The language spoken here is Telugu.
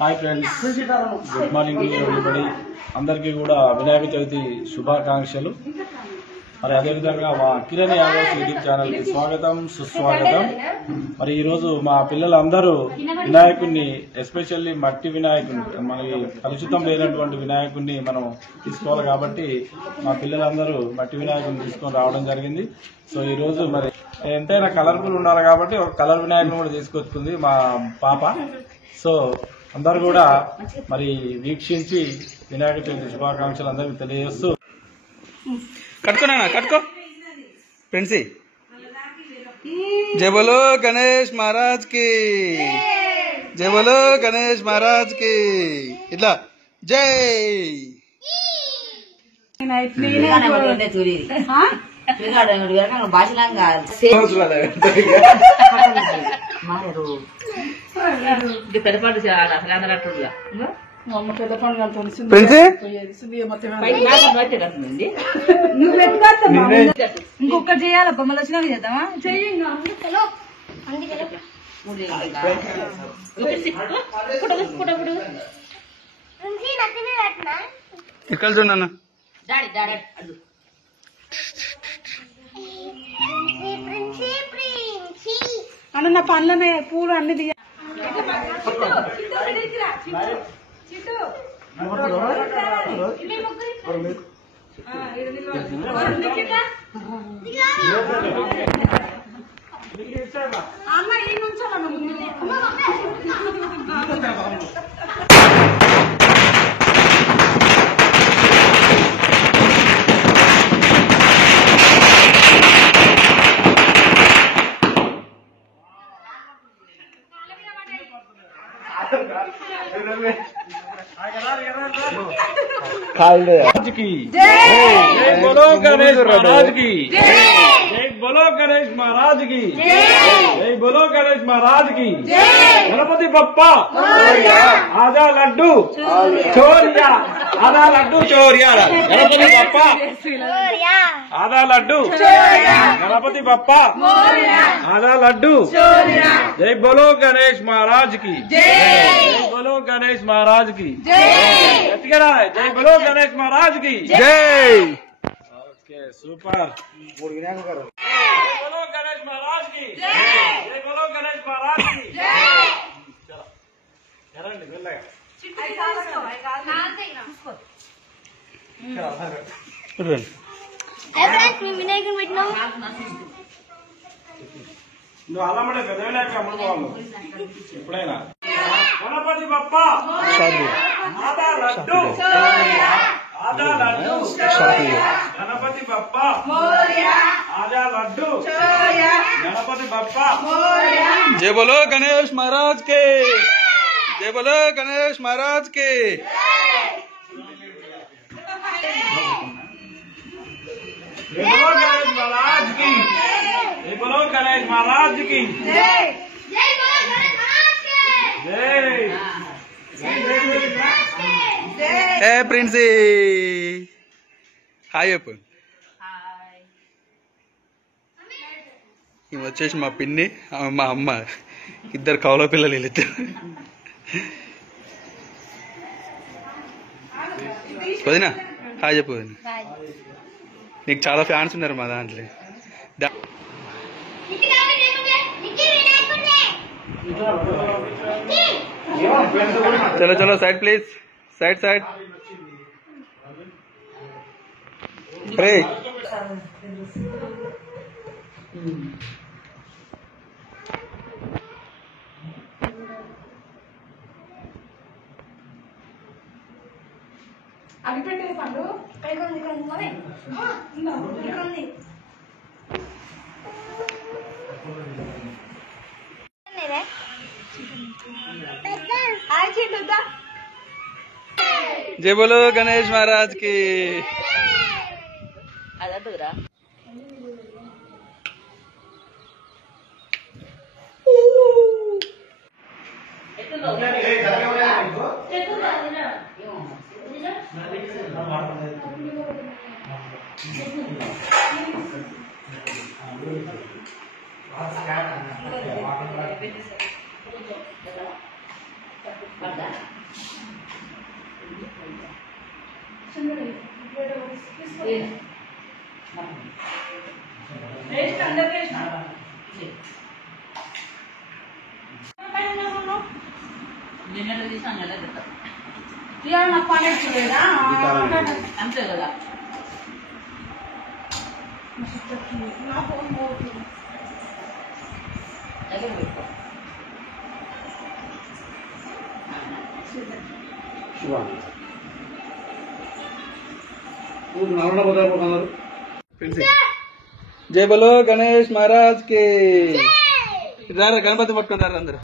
Hi friends, good morning everybody. అందరికీ కూడా వినాయక చవితి శుభాకాంక్షలు. మరి అదేవిధంగా మా కిరణ్ యాదవ్ యూట్యూబ్ ఛానల్కి స్వాగతం, సుస్వాగతం. మరి ఈరోజు మా పిల్లలందరూ వినాయకుడిని, ఎస్పెషల్లీ మట్టి వినాయకుడిని, మనకి కలుషితం లేనటువంటి వినాయకుడిని మనం తీసుకోవాలి కాబట్టి మా పిల్లలందరూ మట్టి వినాయకుడిని తీసుకొని రావడం జరిగింది. సో ఈరోజు మరి ఎంతైనా కలర్ఫుల్ ఉండాలి కాబట్టి ఒక కలర్ వినాయకుడిని కూడా తీసుకొచ్చుకుంది మా పాప. సో అందరు కూడా మరి వీక్షించి వినాయక చవితి శుభాకాంక్షలు అందరికీ తెలియజేస్తూ కట్టుకున్నా కట్టుకో ఫ్రెండ్స్. జై బోలో గణేష్ మహారాజ్ కి, జై బోలో గణేష్ మహారాజ్ కి. ఇట్లా జై పెద్దపాటు ఇంకొకటి చేయాలి. బొమ్మలు వచ్చినాక చేద్దామా? ఇక్కడ చూడన్నా అన్న నా పనులనే పూలు అన్ని దిగా అన్న ఈ నుంచి महाराज की जय बोलो गणेश महाराज की जय बोलो गणेश महाराज की जय बोलो गणेश महाराज की गणपति बप्पा आजा लड्डू चोरिया, आधा लड्डू चोरिया, गणपति बप्पा आधा लड्डू, गणपति बप्पा आधा लड्डू. जय बोलो गणेश महाराज की जय बोलो गणेश महाराज की जय बोलो गणेश महाराज की జై. Okay super. जय बोलो गणेश महाराज की जय बोलो गणेश महाराज की चलो चलो మెల్లగా వినాయకుని పెట్టినాం. నువ్వు అల్లమ్మడే పెద్ద వినాయక అమ్ముకోవాలి ఎప్పుడైనా. గణపతి బప్ప ఆదా లడ్డు, ఆదా లడ్డు, గణపతి బప్ప ఆదా లడ్డు, గణపతి బప్ప. జై బోలో గణేష్ మహారాజ్ కే, జై బోలో గణేష్ మహారాజ్ కే. जय बोलो गणेश महाराज की जय बोलो गणेश महाराज की जय ఏ ప్రిన్సీ హాయ్ చెప్పు. ఇవి వచ్చేసి మా పిన్ని, మా అమ్మ, ఇద్దరు కౌల పిల్లలు వీళ్ళిద్దరు. వదినా హాయ్ చెప్పు. వదిన నీకు చాలా ఫ్యాన్స్ ఉన్నారు మా దాంట్లో. చలో చలో సైడ్ ప్లీజ్, సైడ్ సైడ్. రే అవి పెట్టే పండు జై బోలో గణేష్ మహారాజ్ కి. అదరా Ada. ఇవాళ నాకు పని ఎక్కువలేదా? అంతే కదా. నా ఫోన్ పోతుంది. దగ్గర పెట్టుకో. జై బలో గణేష్ మహారాజ్ కి. గణపతి పట్టుకుంటారు అందరు.